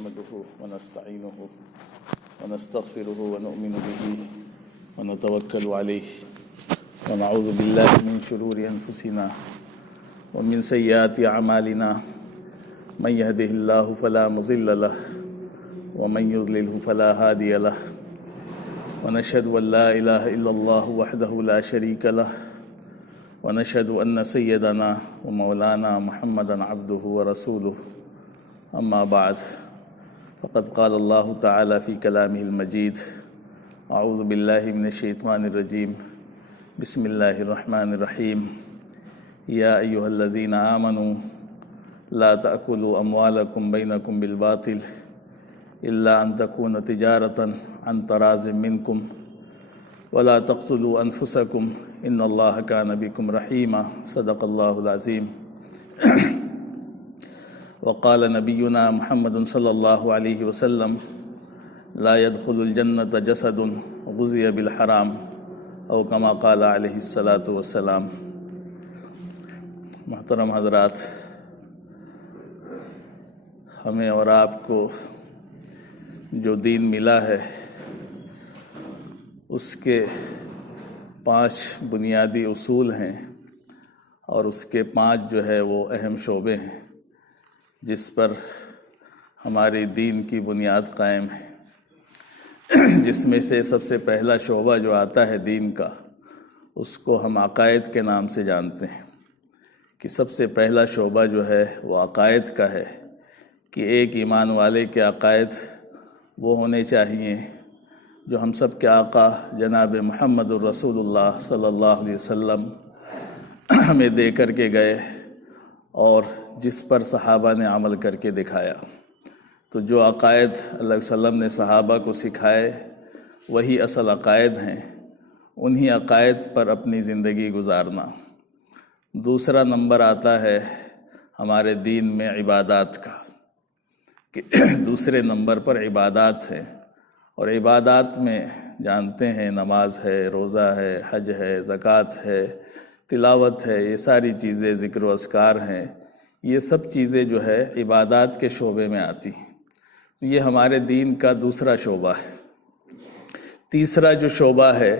نحمده ونستعينه ونستغفره ونؤمن به ونتوكل عليه ونعوذ بالله من شرور أنفسنا ومن سيئات أعمالنا من يهده الله فلا مضل له ومن يضلله فلا هادي له ونشهد أن لا إله إلا الله وحده لا شريك له ونشهد أن سيدنا ومولانا محمدا عبده ورسوله أما بعد فقد قال الله تعالى في كلامه المجيد أعوذ بالله من الشيطان الرجيم بسم الله الرحمن الرحيم يا أيها الذين آمنوا لا تأكلوا أموالكم بينكم بالباطل إلا أن تكون تجارة عن تراض منكم ولا تقتلوا أنفسكم إن الله كان بكم رحيما صدق الله العظيم وقال نبينا محمد صلى الله عليه وسلم لا يدخل الجنة جسد غزي بالحرام او كما قال علیہ الصلاۃ والسلام۔ محترم حضرات، ہمیں اور آپ کو جو دین ملا ہے اس کے 5 بنیادی اصول ہیں اور اس کے 5 جو ہے وہ اہم شعبے ہیں جس پر ہماری دین کی بنیاد قائم ہے، جس میں سے سب سے پہلا شعبہ جو آتا ہے دین کا، اس کو ہم عقائد کے نام سے جانتے ہیں کہ سب سے پہلا شعبہ جو ہے وہ عقائد کا ہے کہ ایک ایمان والے کے عقائد وہ ہونے چاہیے جو ہم سب کے آقا جناب محمد الرسول اللہ صلی اللہ علیہ وسلم ہمیں دے کر کے گئے اور جس پر صحابہ نے عمل کر کے دکھایا۔ تو جو عقائد اللہ علیہ وسلم نے صحابہ کو سکھائے وہی اصل عقائد ہیں، انہی عقائد پر اپنی زندگی گزارنا۔ دوسرا نمبر آتا ہے ہمارے دین میں عبادات کا، کہ دوسرے نمبر پر عبادات ہیں، اور عبادات میں جانتے ہیں نماز ہے، روزہ ہے، حج ہے، زکوٰۃ ہے، تلاوت ہے، یہ ساری چیزیں، ذکر و اذکار ہیں، یہ سب چیزیں جو ہے عبادات کے شعبے میں آتی ہیں۔ تو یہ ہمارے دین کا دوسرا شعبہ ہے۔ تیسرا جو شعبہ ہے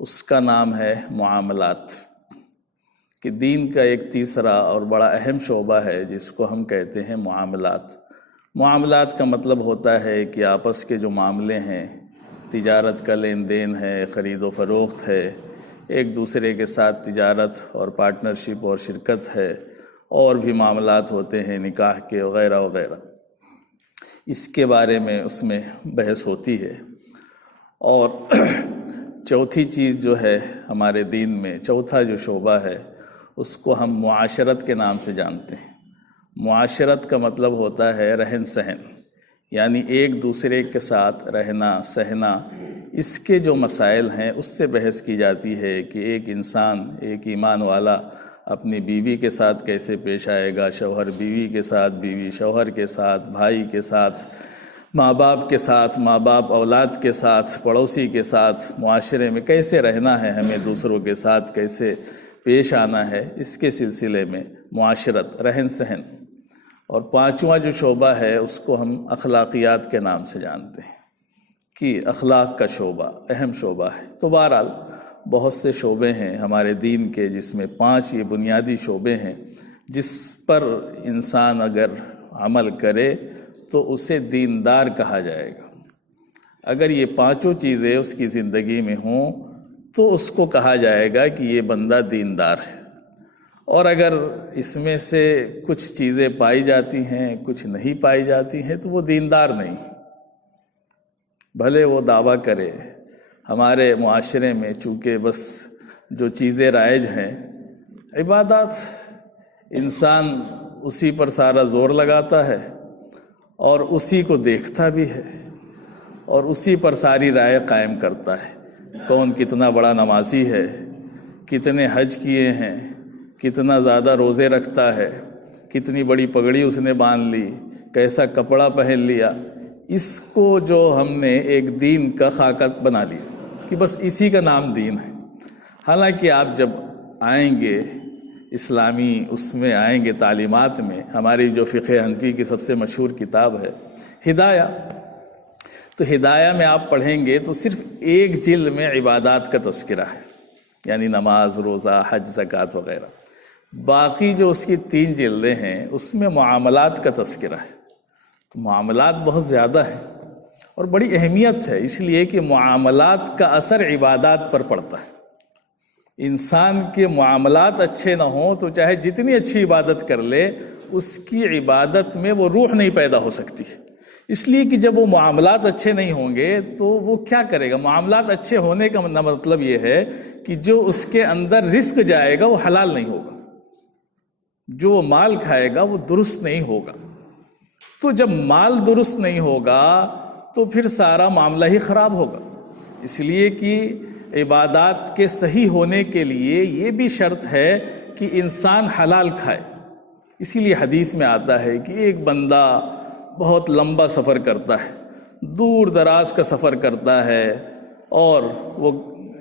اس کا نام ہے معاملات، کہ دین کا ایک تیسرا اور بڑا اہم شعبہ ہے جس کو ہم کہتے ہیں معاملات۔ معاملات کا مطلب ہوتا ہے کہ آپس کے جو معاملے ہیں، تجارت کا لین دین ہے، خرید و فروخت ہے، ایک دوسرے کے ساتھ تجارت اور پارٹنرشپ اور شرکت ہے، اور بھی معاملات ہوتے ہیں نکاح کے وغیرہ وغیرہ، اس کے بارے میں اس میں بحث ہوتی ہے۔ اور چوتھی چیز جو ہے ہمارے دین میں، چوتھا جو شعبہ ہے اس کو ہم معاشرت کے نام سے جانتے ہیں۔ معاشرت کا مطلب ہوتا ہے رہن سہن، یعنی ایک دوسرے کے ساتھ رہنا سہنا، اس کے جو مسائل ہیں اس سے بحث کی جاتی ہے کہ ایک انسان، ایک ایمان والا اپنی بیوی کے ساتھ کیسے پیش آئے گا، شوہر بیوی کے ساتھ، بیوی شوہر کے ساتھ، بھائی کے ساتھ، ماں باپ کے ساتھ، ماں باپ اولاد کے ساتھ، پڑوسی کے ساتھ، معاشرے میں کیسے رہنا ہے، ہمیں دوسروں کے ساتھ کیسے پیش آنا ہے، اس کے سلسلے میں معاشرت، رہن سہن۔ اور 5واں جو شعبہ ہے اس کو ہم اخلاقیات کے نام سے جانتے ہیں کہ اخلاق کا شعبہ اہم شعبہ ہے۔ تو بہرحال بہت سے شعبے ہیں ہمارے دین کے، جس میں 5 یہ بنیادی شعبے ہیں جس پر انسان اگر عمل کرے تو اسے دیندار کہا جائے گا۔ اگر یہ 5 چیزیں اس کی زندگی میں ہوں تو اس کو کہا جائے گا کہ یہ بندہ دیندار ہے، اور اگر اس میں سے کچھ چیزیں پائی جاتی ہیں، کچھ نہیں پائی جاتی ہیں، تو وہ دیندار نہیں، بھلے وہ دعویٰ کرے۔ ہمارے معاشرے میں چونکہ بس جو چیزیں رائج ہیں، عبادات، انسان اسی پر سارا زور لگاتا ہے اور اسی کو دیکھتا بھی ہے اور اسی پر ساری رائے قائم کرتا ہے۔ کون کتنا بڑا نمازی ہے، کتنے حج کیے ہیں، کتنا زیادہ روزے رکھتا ہے، کتنی بڑی پگڑی اس نے باندھ لی، کیسا کپڑا پہن لیا، اس کو جو ہم نے ایک دین کا خاکہ بنا لیا کہ بس اسی کا نام دین ہے۔ حالانکہ آپ جب آئیں گے اسلامی اس میں آئیں گے تعلیمات میں، ہماری جو فقہ حنفی کی سب سے مشہور کتاب ہے ہدایہ، تو ہدایہ میں آپ پڑھیں گے تو صرف ایک جلد میں عبادات کا تذکرہ ہے، یعنی نماز، روزہ، حج، زکوٰۃ وغیرہ۔ باقی جو اس کی 3 جلدیں ہیں اس میں معاملات کا تذکرہ ہے۔ تو معاملات بہت زیادہ ہے اور بڑی اہمیت ہے، اس لیے کہ معاملات کا اثر عبادات پر پڑتا ہے۔ انسان کے معاملات اچھے نہ ہوں تو چاہے جتنی اچھی عبادت کر لے، اس کی عبادت میں وہ روح نہیں پیدا ہو سکتی، اس لیے کہ جب وہ معاملات اچھے نہیں ہوں گے تو وہ کیا کرے گا؟ معاملات اچھے ہونے کا مطلب یہ ہے کہ جو اس کے اندر رزق جائے گا وہ حلال نہیں ہوگا، جو وہ مال کھائے گا وہ درست نہیں ہوگا۔ تو جب مال درست نہیں ہوگا تو پھر سارا معاملہ ہی خراب ہوگا۔ اس لیے کہ عبادات کے صحیح ہونے کے لیے یہ بھی شرط ہے کہ انسان حلال کھائے۔ اسی لیے حدیث میں آتا ہے کہ ایک بندہ بہت لمبا سفر کرتا ہے، دور دراز کا سفر کرتا ہے، اور وہ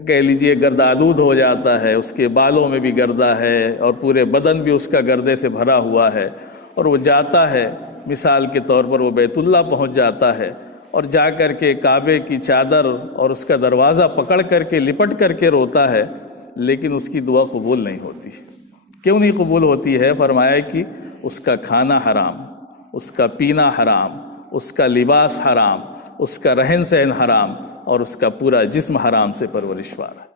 کہہ لیجئے گردآلود ہو جاتا ہے، اس کے بالوں میں بھی گردہ ہے اور پورے بدن بھی اس کا گردے سے بھرا ہوا ہے، اور وہ جاتا ہے، مثال کے طور پر وہ بیت اللہ پہنچ جاتا ہے، اور جا کر کے کعبے کی چادر اور اس کا دروازہ پکڑ کر کے لپٹ کر کے روتا ہے، لیکن اس کی دعا قبول نہیں ہوتی۔ کیوں نہیں قبول ہوتی ہے؟ فرمایا کہ اس کا کھانا حرام، اس کا پینا حرام، اس کا لباس حرام، اس کا رہن سہن حرام، اور اس کا پورا جسم حرام سے پرورشوار ہے۔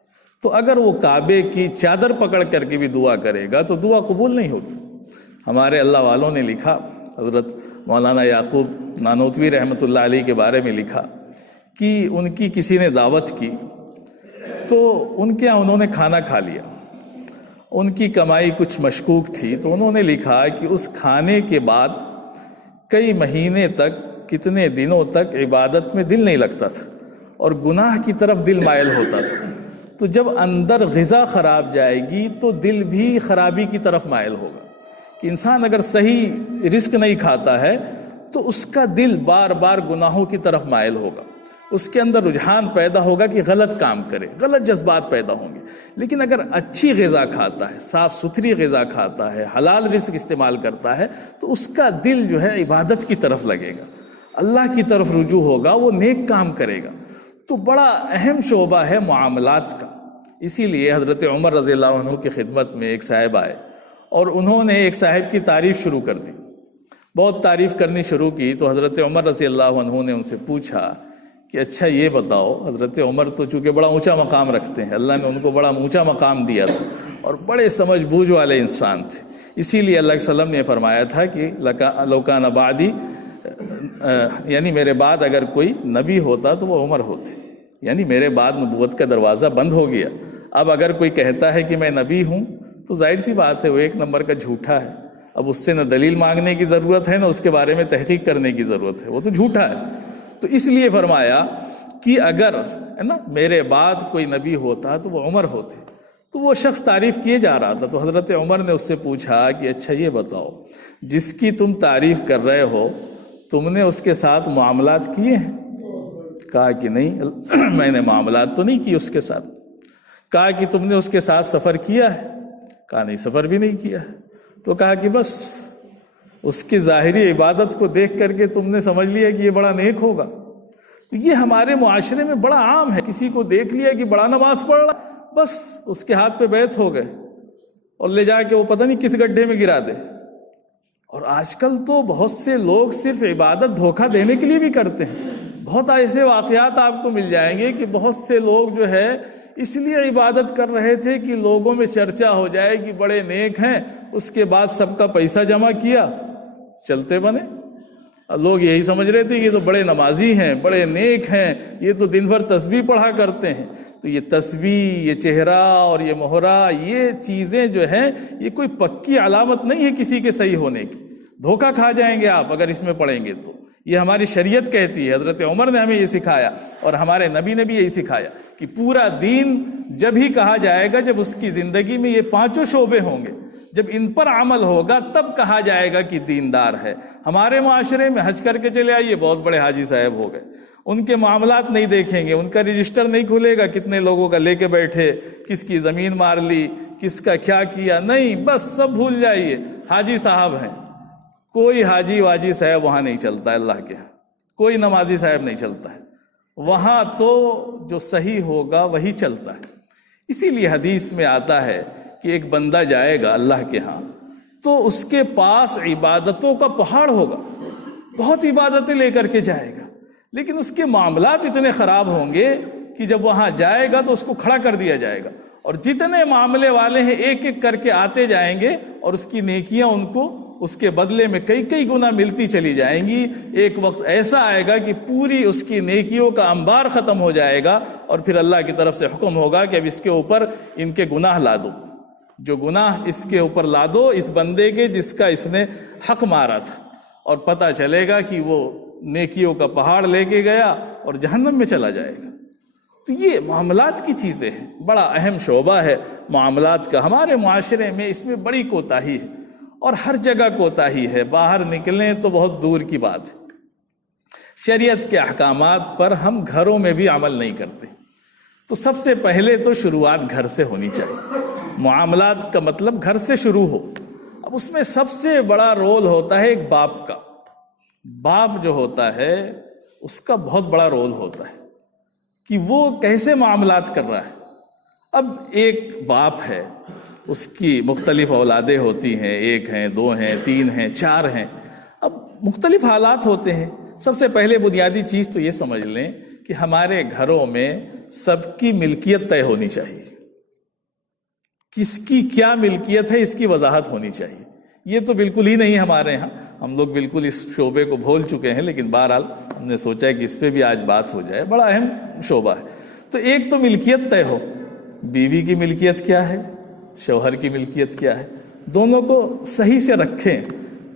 تو اگر وہ کعبے کی چادر پکڑ کر کے بھی دعا کرے گا تو دعا قبول نہیں ہوتی۔ ہمارے اللہ والوں نے لکھا، حضرت مولانا یعقوب نانوتوی رحمۃ اللہ علیہ کے بارے میں لکھا کہ ان کی کسی نے دعوت کی تو ان کے یہاں انہوں نے کھانا کھا لیا، ان کی کمائی کچھ مشکوک تھی، تو انہوں نے لکھا کہ اس کھانے کے بعد کئی مہینے تک، کتنے دنوں تک عبادت میں دل نہیں لگتا تھا اور گناہ کی طرف دل مائل ہوتا تھا۔ تو جب اندر غذا خراب جائے گی تو دل بھی خرابی کی طرف مائل ہوگا، کہ انسان اگر صحیح رزق نہیں کھاتا ہے تو اس کا دل بار بار گناہوں کی طرف مائل ہوگا، اس کے اندر رجحان پیدا ہوگا کہ غلط کام کرے، غلط جذبات پیدا ہوں گے۔ لیکن اگر اچھی غذا کھاتا ہے، صاف ستھری غذا کھاتا ہے، حلال رزق استعمال کرتا ہے، تو اس کا دل جو ہے عبادت کی طرف لگے گا، اللہ کی طرف رجوع ہوگا، وہ نیک کام کرے گا۔ تو بڑا اہم شعبہ ہے معاملات کا۔ اسی لیے حضرت عمر رضی اللہ عنہ کی خدمت میں ایک صاحب آئے اور انہوں نے ایک صاحب کی تعریف شروع کر دی، بہت تعریف کرنی شروع کی۔ تو حضرت عمر رضی اللہ عنہ نے ان سے پوچھا کہ اچھا یہ بتاؤ، حضرت عمر تو چونکہ بڑا اونچا مقام رکھتے ہیں، اللہ نے ان کو بڑا اونچا مقام دیا تھا اور بڑے سمجھ بوجھ والے انسان تھے، اسی لیے اللہ کے وسلم نے فرمایا تھا کہ لو کان بعدی، یعنی میرے بعد اگر کوئی نبی ہوتا تو وہ عمر ہوتے، یعنی میرے بعد نبوت کا دروازہ بند ہو گیا۔ اب اگر کوئی کہتا ہے کہ میں نبی ہوں تو ظاہر سی بات ہے وہ ایک نمبر کا جھوٹا ہے، اب اس سے نہ دلیل مانگنے کی ضرورت ہے نہ اس کے بارے میں تحقیق کرنے کی ضرورت ہے، وہ تو جھوٹا ہے۔ تو اس لیے فرمایا کہ اگر میرے بعد کوئی نبی ہوتا تو وہ عمر ہوتے۔ تو وہ شخص تعریف کیے جا رہا تھا، تو حضرت عمر نے اس سے پوچھا کہ اچھا یہ بتاؤ، جس کی تم تعریف کر رہے ہو تم نے اس کے ساتھ معاملات کیے ہیں؟ کہا کہ نہیں، میں نے معاملات تو نہیں کیے اس کے ساتھ۔ کہا کہ تم نے اس کے ساتھ سفر کیا ہے؟ کہا نہیں، سفر بھی نہیں کیا ہے۔ تو کہا کہ بس اس کی ظاہری عبادت کو دیکھ کر کے تم نے سمجھ لیا کہ یہ بڑا نیک ہوگا۔ تو یہ ہمارے معاشرے میں بڑا عام ہے، کسی کو دیکھ لیا کہ بڑا نماز پڑھ رہا، بس اس کے ہاتھ پہ بیعت ہو گئے اور لے جا کے وہ پتہ نہیں کس گڈھے میں گرا دے۔ اور آج کل تو بہت سے لوگ صرف عبادت دھوکہ دینے کے لیے بھی کرتے ہیں۔ بہت ایسے واقعات آپ کو مل جائیں گے کہ بہت سے لوگ جو ہے اس لیے عبادت کر رہے تھے کہ لوگوں میں چرچا ہو جائے کہ بڑے نیک ہیں، اس کے بعد سب کا پیسہ جمع کیا، چلتے بنے۔ لوگ یہی سمجھ رہے تھے یہ تو بڑے نمازی ہیں، بڑے نیک ہیں، یہ تو دن بھر تسبیح پڑھا کرتے ہیں۔ تو یہ تسبیح، یہ چہرہ اور یہ مہرہ، یہ چیزیں جو ہیں یہ کوئی پکی علامت نہیں ہے کسی کے صحیح ہونے کی۔ دھوکہ کھا جائیں گے آپ اگر اس میں پڑیں گے تو۔ یہ ہماری شریعت کہتی ہے، حضرت عمر نے ہمیں یہ سکھایا اور ہمارے نبی نے بھی یہی سکھایا کہ پورا دین جب ہی کہا جائے گا جب اس کی زندگی میں یہ پانچوں شعبے ہوں گے، جب ان پر عمل ہوگا تب کہا جائے گا کہ دیندار ہے۔ ہمارے معاشرے میں حج کر کے چلے آئیے، بہت بڑے حاجی صاحب ہو گئے، ان کے معاملات نہیں دیکھیں گے، ان کا رجسٹر نہیں کھلے گا، کتنے لوگوں کا لے کے بیٹھے، کس کی زمین مار لی، کس کا کیا کیا، نہیں، بس سب بھول جائیے، حاجی صاحب ہیں۔ کوئی حاجی واجی صاحب وہاں نہیں چلتا اللہ کے۔ کوئی نمازی صاحب نہیں چلتا ہے، وہاں تو جو صحیح ہوگا وہی چلتا ہے۔ اسی لیے حدیث میں آتا ہے کہ ایک بندہ جائے گا اللہ کے ہاں تو اس کے پاس عبادتوں کا پہاڑ ہوگا، بہت عبادتیں لے کر کے جائے گا، لیکن اس کے معاملات اتنے خراب ہوں گے کہ جب وہاں جائے گا تو اس کو کھڑا کر دیا جائے گا، اور جتنے معاملے والے ہیں ایک ایک کر کے آتے جائیں گے، اور اس کی نیکیاں ان کو اس کے بدلے میں کئی کئی گنا ملتی چلی جائیں گی۔ ایک وقت ایسا آئے گا کہ پوری اس کی نیکیوں کا انبار ختم ہو جائے گا، اور پھر اللہ کی طرف سے حکم ہوگا کہ اب اس کے اوپر ان کے گناہ لا دو، جو گناہ اس کے اوپر لا دو اس بندے کے جس کا اس نے حق مارا تھا، اور پتہ چلے گا کہ وہ نیکیوں کا پہاڑ لے کے گیا اور جہنم میں چلا جائے گا۔ تو یہ معاملات کی چیزیں ہیں، بڑا اہم شعبہ ہے معاملات کا۔ ہمارے معاشرے میں اس میں بڑی کوتاہی ہے، اور ہر جگہ کوتاہی ہے، باہر نکلیں تو بہت دور کی بات ہے۔ شریعت کے احکامات پر ہم گھروں میں بھی عمل نہیں کرتے، تو سب سے پہلے تو شروعات گھر سے ہونی چاہیے۔ معاملات کا مطلب گھر سے شروع ہو۔ اب اس میں سب سے بڑا رول ہوتا ہے ایک باپ کا۔ باپ جو ہوتا ہے اس کا بہت بڑا رول ہوتا ہے کہ وہ کیسے معاملات کر رہا ہے۔ اب ایک باپ ہے، اس کی مختلف اولادیں ہوتی ہیں، ایک ہیں، دو ہیں، تین ہیں، چار ہیں، اب مختلف حالات ہوتے ہیں۔ سب سے پہلے بنیادی چیز تو یہ سمجھ لیں کہ ہمارے گھروں میں سب کی ملکیت طے ہونی چاہیے، کس کی کیا ملکیت ہے اس کی وضاحت ہونی چاہیے۔ یہ تو بالکل ہی نہیں ہمارے ہاں، ہم لوگ بالکل اس شعبے کو بھول چکے ہیں، لیکن بہرحال ہم نے سوچا کہ اس پہ بھی آج بات ہو جائے، بڑا اہم شعبہ ہے۔ تو ایک تو ملکیت طے ہو، بیوی کی ملکیت کیا ہے، شوہر کی ملکیت کیا ہے، دونوں کو صحیح سے رکھیں۔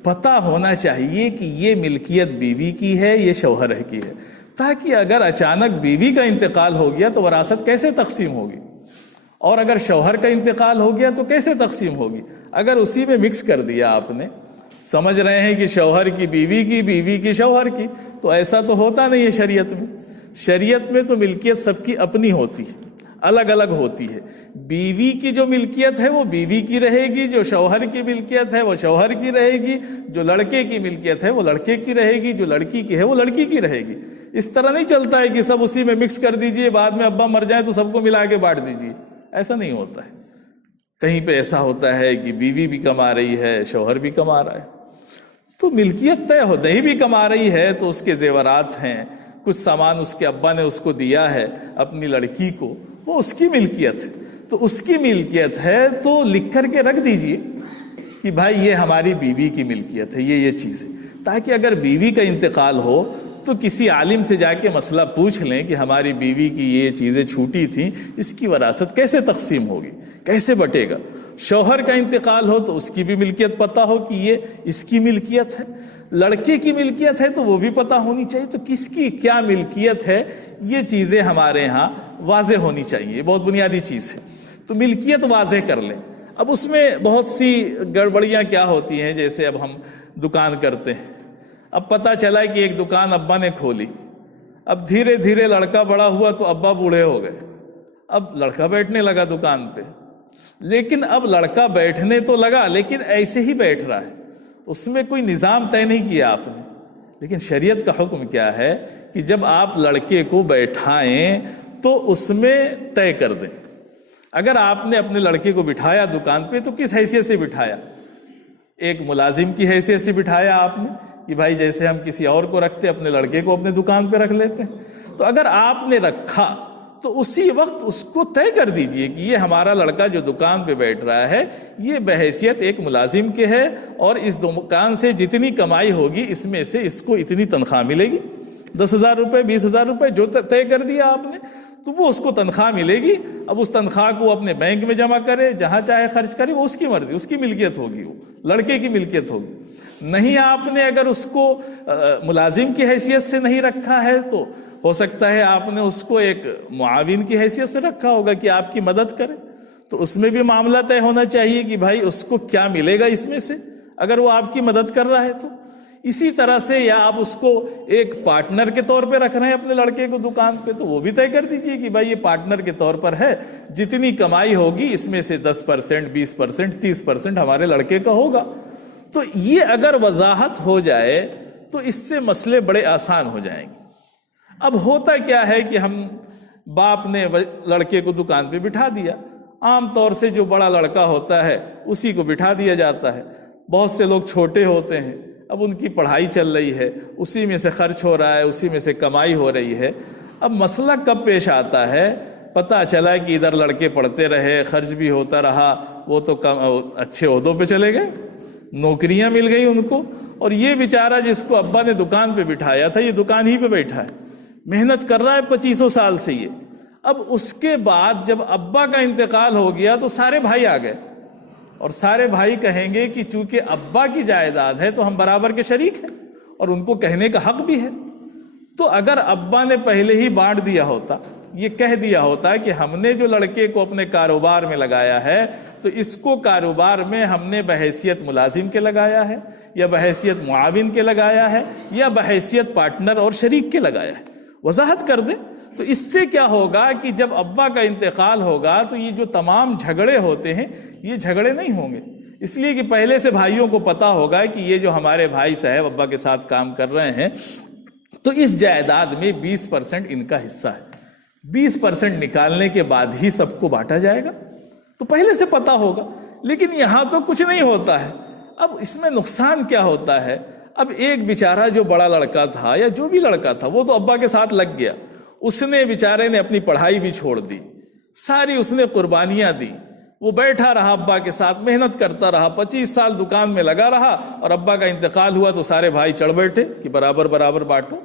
پتہ ہونا چاہیے کہ یہ ملکیت بیوی کی ہے، یہ شوہر کی ہے، تاکہ اگر اچانک بیوی کا انتقال ہو گیا تو وراثت کیسے تقسیم ہوگی، اور اگر شوہر کا انتقال ہو گیا تو کیسے تقسیم ہوگی۔ اگر اسی میں مکس کر دیا آپ نے، سمجھ رہے ہیں کہ شوہر کی بیوی کی، بیوی کی شوہر کی، تو ایسا تو ہوتا نہیں ہے شریعت میں۔ شریعت میں تو ملکیت سب کی اپنی ہوتی ہے، الگ الگ ہوتی ہے۔ بیوی کی جو ملکیت ہے وہ بیوی کی رہے گی، جو شوہر کی ملکیت ہے وہ شوہر کی رہے گی، جو لڑکے کی ملکیت ہے وہ لڑکے کی رہے گی، جو لڑکی کی ہے وہ لڑکی کی رہے گی۔ اس طرح نہیں چلتا ہے کہ سب اسی میں مکس کر دیجئے، بعد میں ابا مر جائیں تو سب کو ملا کے بانٹ دیجئے، ایسا نہیں ہوتا ہے۔ کہیں پہ ایسا ہوتا ہے کہ بیوی بھی کما رہی ہے، شوہر بھی کما رہا ہے، تو ملکیت طے ہو۔ نہیں بھی کما رہی ہے تو اس کے زیورات ہیں، کچھ سامان اس کے ابا نے اس کو دیا ہے اپنی لڑکی کو، وہ اس کی ملکیت ہے، تو اس کی ملکیت ہے تو لکھ کر کے رکھ دیجئے کہ بھائی یہ ہماری بیوی کی ملکیت ہے، یہ چیز ہے، تاکہ اگر بیوی کا انتقال ہو تو کسی عالم سے جا کے مسئلہ پوچھ لیں کہ ہماری بیوی کی یہ چیزیں چھوٹی تھیں، اس کی وراثت کیسے تقسیم ہوگی، کیسے بٹے گا۔ شوہر کا انتقال ہو تو اس کی بھی ملکیت پتہ ہو کہ یہ اس کی ملکیت ہے، لڑکے کی ملکیت ہے تو وہ بھی پتہ ہونی چاہیے، تو کس کی کیا ملکیت ہے یہ چیزیں ہمارے ہاں واضح ہونی چاہیے، یہ بہت بنیادی چیز ہے۔ تو ملکیت واضح کر لیں۔ اب اس میں بہت سی گڑبڑیاں کیا ہوتی ہیں، جیسے اب ہم دکان کرتے ہیں، اب پتہ چلا کہ ایک دکان ابا نے کھولی، اب دھیرے دھیرے لڑکا بڑا ہوا تو ابا بوڑھے ہو گئے، اب لڑکا بیٹھنے لگا دکان پہ، لیکن اب لڑکا بیٹھنے تو لگا لیکن ایسے ہی بیٹھ رہا ہے، اس میں کوئی نظام طے نہیں کیا آپ نے۔ لیکن شریعت کا حکم کیا ہے کہ جب آپ لڑکے کو بیٹھائیں تو اس میں طے کر دیں۔ اگر آپ نے اپنے لڑکے کو بٹھایا دکان پہ تو کس حیثیت سے بٹھایا؟ ایک ملازم کی حیثیت سے بٹھایا آپ نے کہ بھائی جیسے ہم کسی اور کو رکھتے اپنے لڑکے کو اپنے دکان پہ رکھ لیتے ہیں۔ تو اگر آپ نے رکھا تو اسی وقت اس کو طے کر دیجئے کہ یہ ہمارا لڑکا جو دکان پہ بیٹھ رہا ہے یہ بحیثیت ایک ملازم کے ہے، اور اس دکان سے جتنی کمائی ہوگی اس میں سے اس کو اتنی تنخواہ ملے گی، 10,000 روپے 20,000 روپے جو طے کر دیا آپ نے، تو وہ اس کو تنخواہ ملے گی۔ اب اس تنخواہ کو اپنے بینک میں جمع کرے، جہاں چاہے خرچ کرے، وہ اس کی مرضی، اس کی ملکیت ہوگی، وہ لڑکے کی ملکیت ہوگی۔ نہیں آپ نے اگر اس کو ملازم کی حیثیت سے نہیں رکھا ہے تو ہو سکتا ہے آپ نے اس کو ایک معاون کی حیثیت سے رکھا ہوگا کہ آپ کی مدد کرے، تو اس میں بھی معاملہ طے ہونا چاہیے کہ بھائی اس کو کیا ملے گا اس میں سے اگر وہ آپ کی مدد کر رہا ہے تو۔ اسی طرح سے یا آپ اس کو ایک پارٹنر کے طور پہ رکھ رہے ہیں اپنے لڑکے کو دکان پہ، تو وہ بھی طے کر دیجئے کہ بھائی یہ پارٹنر کے طور پر ہے، جتنی کمائی ہوگی اس میں سے 10%، 20%، 30% ہمارے لڑکے کا ہوگا۔ تو یہ اگر وضاحت ہو جائے تو اس سے مسئلے بڑے آسان ہو جائیں گے۔ اب ہوتا کیا ہے کہ ہم باپ نے لڑکے کو دکان پہ بٹھا دیا، عام طور سے جو بڑا لڑکا ہوتا ہے اسی کو بٹھا دیا جاتا ہے۔ بہت سے لوگ چھوٹے ہوتے ہیں، اب ان کی پڑھائی چل رہی ہے، اسی میں سے خرچ ہو رہا ہے، اسی میں سے کمائی ہو رہی ہے۔ اب مسئلہ کب پیش آتا ہے؟ پتہ چلا کہ ادھر لڑکے پڑھتے رہے، خرچ بھی ہوتا رہا، وہ تو اچھے عہدوں پہ چلے گئے، نوکریاں مل گئی ان کو، اور یہ بیچارہ جس کو ابا نے دکان پہ بٹھایا تھا یہ دکان ہی پہ بیٹھا ہے، محنت کر رہا ہے 25 سال سے یہ۔ اب اس کے بعد جب ابا کا انتقال ہو گیا تو سارے بھائی آ گئے، اور سارے بھائی کہیں گے کہ چونکہ ابا کی جائیداد ہے تو ہم برابر کے شریک ہیں، اور ان کو کہنے کا حق بھی ہے۔ تو اگر ابا نے پہلے ہی بانٹ دیا ہوتا، یہ کہہ دیا ہوتا کہ ہم نے جو لڑکے کو اپنے کاروبار میں لگایا ہے تو اس کو کاروبار میں ہم نے بحیثیت ملازم کے لگایا ہے، یا بحیثیت معاون کے لگایا ہے، یا بحیثیت پارٹنر اور شریک کے لگایا ہے، وضاحت کر دیں، تو اس سے کیا ہوگا کہ جب ابا کا انتقال ہوگا تو یہ جو تمام جھگڑے ہوتے ہیں یہ جھگڑے نہیں ہوں گے، اس لیے کہ پہلے سے بھائیوں کو پتا ہوگا کہ یہ جو ہمارے بھائی صاحب ابا کے ساتھ کام کر رہے ہیں تو اس جائیداد میں 20% ان کا حصہ ہے، 20% نکالنے کے بعد ہی سب کو بانٹا جائے گا، تو پہلے سے پتا ہوگا۔ لیکن یہاں تو کچھ نہیں ہوتا ہے۔ اب اس میں نقصان کیا ہوتا ہے؟ اب ایک بیچارہ جو بڑا لڑکا تھا یا جو بھی لڑکا تھا وہ تو ابا کے ساتھ لگ گیا، اس نے بیچارے نے اپنی پڑھائی بھی چھوڑ دی، ساری اس نے قربانیاں دی، وہ بیٹھا رہا ابا کے ساتھ، محنت کرتا رہا، 25 سال دکان میں لگا رہا، اور ابا کا انتقال ہوا تو سارے بھائی چڑھ بیٹھے کہ برابر برابر بانٹو،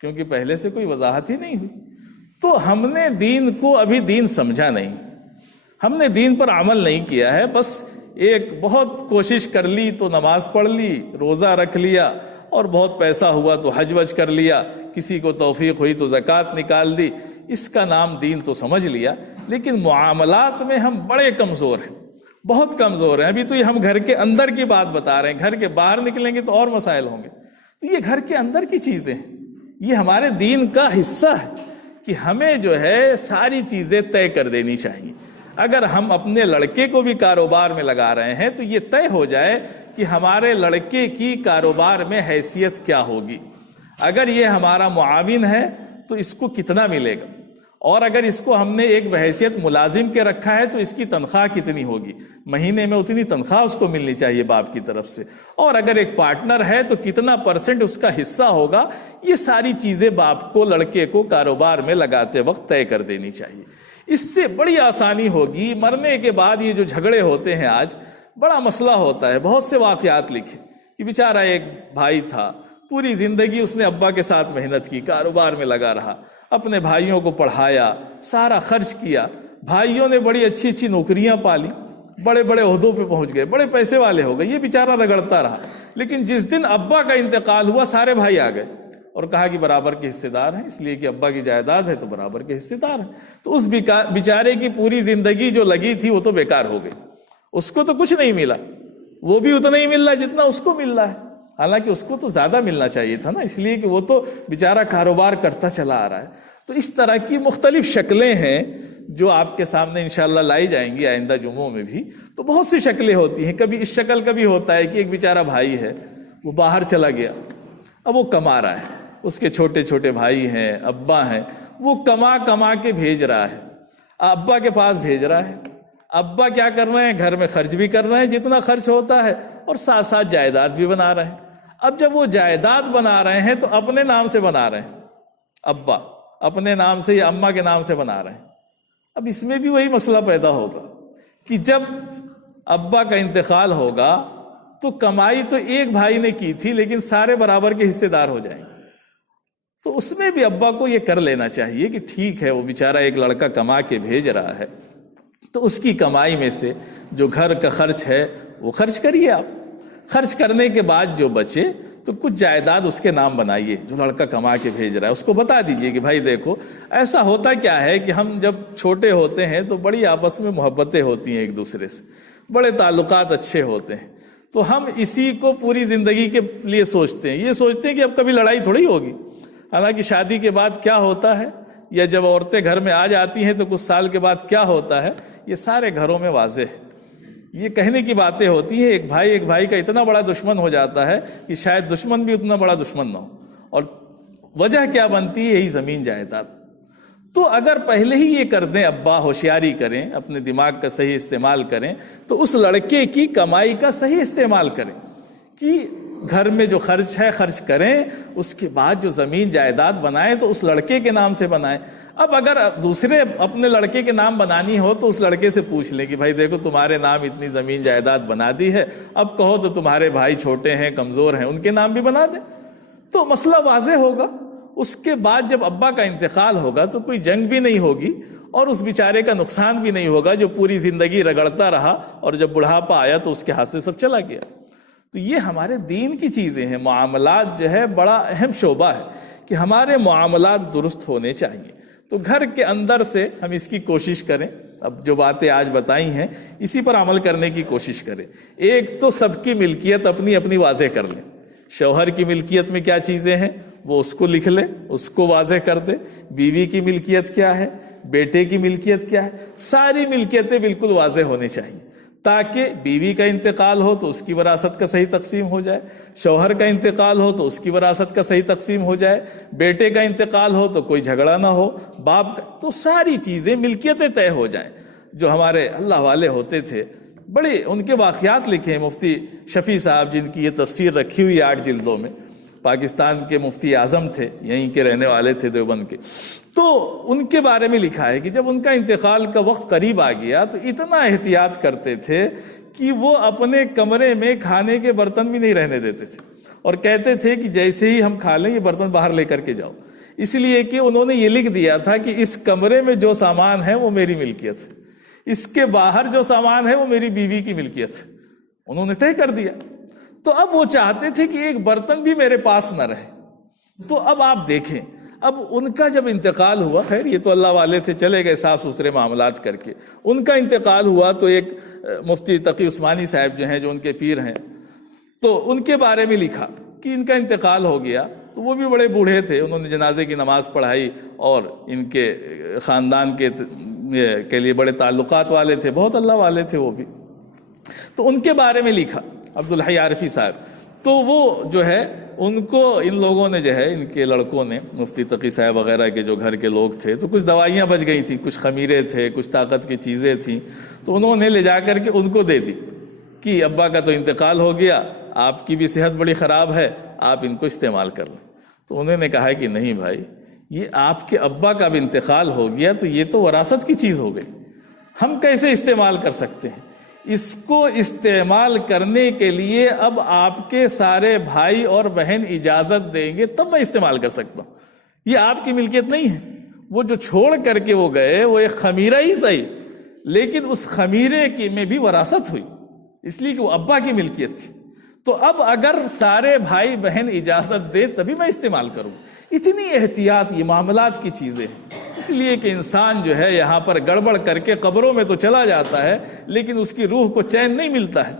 کیونکہ پہلے سے کوئی وضاحت ہی نہیں ہوئی۔ تو ہم نے دین کو ابھی دین سمجھا نہیں، ہم نے دین پر عمل نہیں کیا ہے، بس ایک بہت کوشش کر لی تو نماز پڑھ لی، روزہ رکھ لیا، اور بہت پیسہ ہوا تو حج وج کر لیا، کسی کو توفیق ہوئی تو زکوٰۃ نکال دی، اس کا نام دین تو سمجھ لیا، لیکن معاملات میں ہم بڑے کمزور ہیں، بہت کمزور ہیں۔ ابھی تو یہ ہم گھر کے اندر کی بات بتا رہے ہیں، گھر کے باہر نکلیں گے تو اور مسائل ہوں گے۔ تو یہ گھر کے اندر کی چیزیں ہیں، یہ ہمارے دین کا حصہ ہے کہ ہمیں جو ہے ساری چیزیں طے کر دینی چاہیے۔ اگر ہم اپنے لڑکے کو بھی کاروبار میں لگا رہے ہیں تو یہ طے ہو جائے کہ ہمارے لڑکے کی کاروبار میں حیثیت کیا ہوگی، اگر یہ ہمارا معاون ہے تو اس کو کتنا ملے گا، اور اگر اس کو ہم نے ایک بحیثیت ملازم کے رکھا ہے تو اس کی تنخواہ کتنی ہوگی، مہینے میں اتنی تنخواہ اس کو ملنی چاہیے باپ کی طرف سے، اور اگر ایک پارٹنر ہے تو کتنا % اس کا حصہ ہوگا۔ یہ ساری چیزیں باپ کو لڑکے کو کاروبار میں لگاتے وقت طے کر دینی چاہیے، اس سے بڑی آسانی ہوگی۔ مرنے کے بعد یہ جو جھگڑے ہوتے ہیں آج بڑا مسئلہ ہوتا ہے۔ بہت سے واقعات لکھے کہ بیچارہ ایک بھائی تھا، پوری زندگی اس نے ابا کے ساتھ محنت کی، کاروبار میں لگا رہا، اپنے بھائیوں کو پڑھایا، سارا خرچ کیا، بھائیوں نے بڑی اچھی اچھی نوکریاں پالی، بڑے بڑے عہدوں پہ پہنچ گئے، بڑے پیسے والے ہو گئے، یہ بیچارہ رگڑتا رہا۔ لیکن جس دن ابا کا انتقال ہوا سارے بھائی آ گئے اور کہا کہ برابر کے حصے دار ہیں، اس لیے کہ ابا کی جائیداد ہے تو برابر کے حصے دار ہیں۔ تو اس بیچارے کی پوری زندگی جو لگی تھی وہ تو بیکار ہو گئی، اس کو تو کچھ نہیں ملا، وہ بھی اتنا ہی مل رہا جتنا اس کو مل رہا ہے، حالانکہ اس کو تو زیادہ ملنا چاہیے تھا نا، اس لیے کہ وہ تو بیچارہ کاروبار کرتا چلا آ رہا ہے۔ تو اس طرح کی مختلف شکلیں ہیں جو آپ کے سامنے انشاءاللہ لائی جائیں گی آئندہ جمعوں میں بھی۔ تو بہت سی شکلیں ہوتی ہیں، کبھی اس شکل کا بھی ہوتا ہے کہ ایک بیچارہ بھائی ہے، وہ باہر چلا گیا، اب وہ کما رہا ہے، اس کے چھوٹے چھوٹے بھائی ہیں، ابا ہیں، وہ کما کے بھیج رہا ہے، ابا کے پاس بھیج رہا ہے، ابا کیا کر رہے ہیں، گھر میں خرچ بھی کر رہے ہیں جتنا خرچ ہوتا ہے، اور ساتھ ساتھ جائیداد بھی بنا رہے ہیں۔ اب جب وہ جائیداد بنا رہے ہیں تو اپنے نام سے بنا رہے ہیں، ابا اپنے نام سے یا اماں کے نام سے بنا رہے ہیں۔ اب اس میں بھی وہی مسئلہ پیدا ہوگا کہ جب ابا کا انتقال ہوگا تو کمائی تو ایک بھائی نے کی تھی لیکن سارے برابر کے حصے دار ہو جائیں گے۔ تو اس میں بھی ابا کو یہ کر لینا چاہیے کہ ٹھیک ہے، وہ بیچارہ ایک لڑکا کما کے بھیج رہا ہے تو اس کی کمائی میں سے جو گھر کا خرچ ہے وہ خرچ کریے آپ، خرچ کرنے کے بعد جو بچے تو کچھ جائیداد اس کے نام بنائیے، جو لڑکا کما کے بھیج رہا ہے اس کو بتا دیجئے کہ بھائی دیکھو، ایسا ہوتا کیا ہے کہ ہم جب چھوٹے ہوتے ہیں تو بڑی آپس میں محبتیں ہوتی ہیں ایک دوسرے سے، بڑے تعلقات اچھے ہوتے ہیں، تو ہم اسی کو پوری زندگی کے لیے سوچتے ہیں، یہ سوچتے ہیں کہ اب کبھی لڑائی تھوڑی ہوگی۔ حالانکہ شادی کے بعد کیا ہوتا ہے، یا جب عورتیں گھر میں آ جاتی ہیں تو کچھ سال کے بعد کیا ہوتا ہے، یہ سارے گھروں میں واضح ہے۔ یہ کہنے کی باتیں ہوتی ہیں، ایک بھائی کا اتنا بڑا دشمن ہو جاتا ہے کہ شاید دشمن بھی اتنا بڑا دشمن نہ ہو، اور وجہ کیا بنتی ہے؟ یہی زمین جائیداد۔ تو اگر پہلے ہی یہ کر دیں، ابا ہوشیاری کریں، اپنے دماغ کا صحیح استعمال کریں، تو اس لڑکے کی کمائی کا صحیح استعمال کریں کہ گھر میں جو خرچ ہے خرچ کریں، اس کے بعد جو زمین جائیداد بنائیں تو اس لڑکے کے نام سے بنائیں۔ اب اگر دوسرے اپنے لڑکے کے نام بنانی ہو تو اس لڑکے سے پوچھ لیں کہ بھائی دیکھو تمہارے نام اتنی زمین جائیداد بنا دی ہے، اب کہو تو تمہارے بھائی چھوٹے ہیں، کمزور ہیں، ان کے نام بھی بنا دیں، تو مسئلہ واضح ہوگا۔ اس کے بعد جب ابا کا انتقال ہوگا تو کوئی جنگ بھی نہیں ہوگی اور اس بیچارے کا نقصان بھی نہیں ہوگا جو پوری زندگی رگڑتا رہا، اور جب بڑھاپا آیا تو اس کے ہاتھ سے سب چلا گیا۔ تو یہ ہمارے دین کی چیزیں ہیں۔ معاملات جو ہے بڑا اہم شعبہ ہے کہ ہمارے معاملات درست ہونے چاہیے۔ تو گھر کے اندر سے ہم اس کی کوشش کریں، اب جو باتیں آج بتائی ہیں اسی پر عمل کرنے کی کوشش کریں۔ ایک تو سب کی ملکیت اپنی اپنی واضح کر لیں۔ شوہر کی ملکیت میں کیا چیزیں ہیں وہ اس کو لکھ لے، اس کو واضح کر دے۔ بیوی کی ملکیت کیا ہے، بیٹے کی ملکیت کیا ہے، ساری ملکیتیں بالکل واضح ہونی چاہیے، تاکہ بیوی کا انتقال ہو تو اس کی وراثت کا صحیح تقسیم ہو جائے، شوہر کا انتقال ہو تو اس کی وراثت کا صحیح تقسیم ہو جائے، بیٹے کا انتقال ہو تو کوئی جھگڑا نہ ہو، باپ کا، تو ساری چیزیں ملکیتیں طے ہو جائیں۔ جو ہمارے اللہ والے ہوتے تھے، بڑے ان کے واقعات لکھے ہیں مفتی شفیع صاحب، جن کی یہ تفسیر رکھی ہوئی 8 جلدوں میں، پاکستان کے مفتی اعظم تھے، یہیں کے رہنے والے تھے دیوبند کے۔ تو ان کے بارے میں لکھا ہے کہ جب ان کا انتقال کا وقت قریب آ گیا تو اتنا احتیاط کرتے تھے کہ وہ اپنے کمرے میں کھانے کے برتن بھی نہیں رہنے دیتے تھے، اور کہتے تھے کہ جیسے ہی ہم کھا لیں یہ برتن باہر لے کر کے جاؤ، اس لیے کہ انہوں نے یہ لکھ دیا تھا کہ اس کمرے میں جو سامان ہے وہ میری ملکیت ہے، اس کے باہر جو سامان ہے وہ میری بیوی کی ملکیت ہے، انہوں نے طے کر دیا۔ تو اب وہ چاہتے تھے کہ ایک برتن بھی میرے پاس نہ رہے۔ تو اب آپ دیکھیں، اب ان کا جب انتقال ہوا، خیر یہ تو اللہ والے تھے، چلے گئے صاف ستھرے معاملات کر کے، ان کا انتقال ہوا تو ایک مفتی تقی عثمانی صاحب جو ہیں، جو ان کے پیر ہیں، تو ان کے بارے میں لکھا کہ ان کا انتقال ہو گیا، تو وہ بھی بڑے بوڑھے تھے، انہوں نے جنازے کی نماز پڑھائی، اور ان کے خاندان کے لیے بڑے تعلقات والے تھے، بہت اللہ والے تھے وہ بھی۔ تو ان کے بارے میں لکھا عبدالحی عارفی صاحب، تو وہ جو ہے ان کو ان لوگوں نے جو ہے، ان کے لڑکوں نے، مفتی تقی صاحب وغیرہ کے جو گھر کے لوگ تھے، تو کچھ دوائیاں بچ گئی تھیں، کچھ خمیرے تھے، کچھ طاقت کی چیزیں تھیں، تو انہوں نے لے جا کر کے ان کو دے دی کہ ابا کا تو انتقال ہو گیا، آپ کی بھی صحت بڑی خراب ہے، آپ ان کو استعمال کر لیں۔ تو انہوں نے کہا کہ نہیں بھائی، یہ آپ کے ابا کا بھی انتقال ہو گیا تو یہ تو وراثت کی چیز ہو گئی، ہم کیسے استعمال کر سکتے ہیں؟ اس کو استعمال کرنے کے لیے اب آپ کے سارے بھائی اور بہن اجازت دیں گے تب میں استعمال کر سکتا ہوں، یہ آپ کی ملکیت نہیں ہے۔ وہ جو چھوڑ کر کے وہ گئے، وہ ایک خمیرہ ہی صحیح، لیکن اس خمیرے کی میں بھی وراثت ہوئی، اس لیے کہ وہ ابا کی ملکیت تھی۔ تو اب اگر سارے بھائی بہن اجازت دے تبھی میں استعمال کروں۔ اتنی احتیاط، یہ معاملات کی چیزیں ہیں، اس لیے کہ انسان جو ہے یہاں پر گڑبڑ کر کے قبروں میں تو چلا جاتا ہے، لیکن اس کی روح کو چین نہیں ملتا ہے،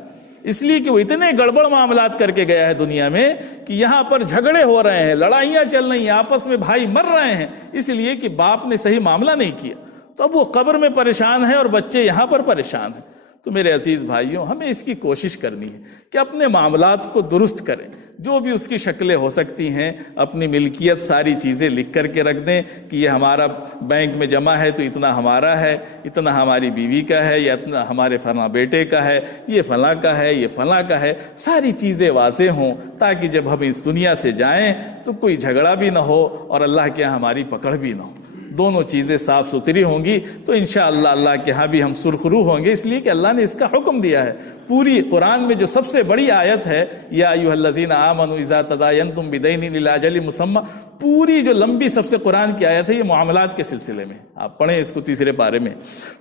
اس لیے کہ وہ اتنے گڑبڑ معاملات کر کے گیا ہے دنیا میں کہ یہاں پر جھگڑے ہو رہے ہیں، لڑائیاں چل رہی ہیں، آپس میں بھائی مر رہے ہیں، اس لیے کہ باپ نے صحیح معاملہ نہیں کیا، تو اب وہ قبر میں پریشان ہے اور بچے یہاں پر پریشان ہیں۔ تو میرے عزیز بھائیوں، ہمیں اس کی کوشش کرنی ہے کہ اپنے معاملات کو درست کریں، جو بھی اس کی شکلیں ہو سکتی ہیں، اپنی ملکیت ساری چیزیں لکھ کر کے رکھ دیں کہ یہ ہمارا بینک میں جمع ہے تو اتنا ہمارا ہے، اتنا ہماری بیوی کا ہے، یا اتنا ہمارے فلاں بیٹے کا ہے، یہ فلاں کا ہے، یہ فلاں کا ہے، ساری چیزیں واضح ہوں، تاکہ جب ہم اس دنیا سے جائیں تو کوئی جھگڑا بھی نہ ہو اور اللہ کے یہاں ہماری پکڑ بھی نہ ہو، دونوں چیزیں صاف ستھری ہوں گی تو انشاءاللہ اللہ کے ہاں بھی ہم سرخرو ہوں گے، اس لیے کہ اللہ نے اس کا حکم دیا ہے۔ پوری قرآن میں جو سب سے بڑی آیت ہے، یا ایھا الذین آمنوا اذا تداینتم بدین الی اجل مسمی، پوری جو لمبی سب سے قرآن کی آیت ہے، یہ معاملات کے سلسلے میں، آپ پڑھیں اس کو 3 پارے میں۔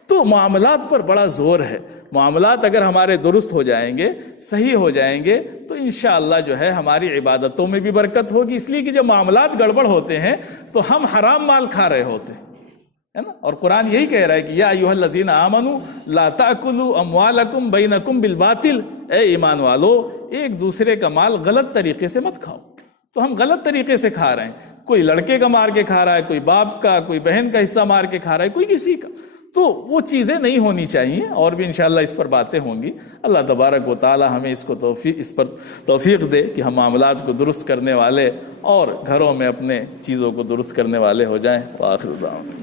تو معاملات پر بڑا زور ہے، معاملات اگر ہمارے درست ہو جائیں گے، صحیح ہو جائیں گے تو انشاءاللہ جو ہے ہماری عبادتوں میں بھی برکت ہوگی، اس لیے کہ جب معاملات گڑبڑ ہوتے ہیں تو ہم حرام مال کھا رہے ہوتے ہیں، ہے نا؟ اور قرآن یہی کہہ رہا ہے کہ یا ایھا الذین آمنوا لا تأکلوا اموالکم بینکم بالباطل، اے ایمان والو ایک دوسرے کا مال غلط طریقے سے مت کھاؤ۔ تو ہم غلط طریقے سے کھا رہے ہیں، کوئی لڑکے کا مار کے کھا رہا ہے، کوئی باپ کا، کوئی بہن کا حصہ مار کے کھا رہا ہے، کوئی کسی کا۔ تو وہ چیزیں نہیں ہونی چاہیے، اور بھی انشاءاللہ اس پر باتیں ہوں گی۔ اللہ تبارک و تعالی ہمیں اس پر توفیق دے کہ ہم معاملات کو درست کرنے والے اور گھروں میں اپنے چیزوں کو درست کرنے والے ہو جائیں۔ وآخر دعوانا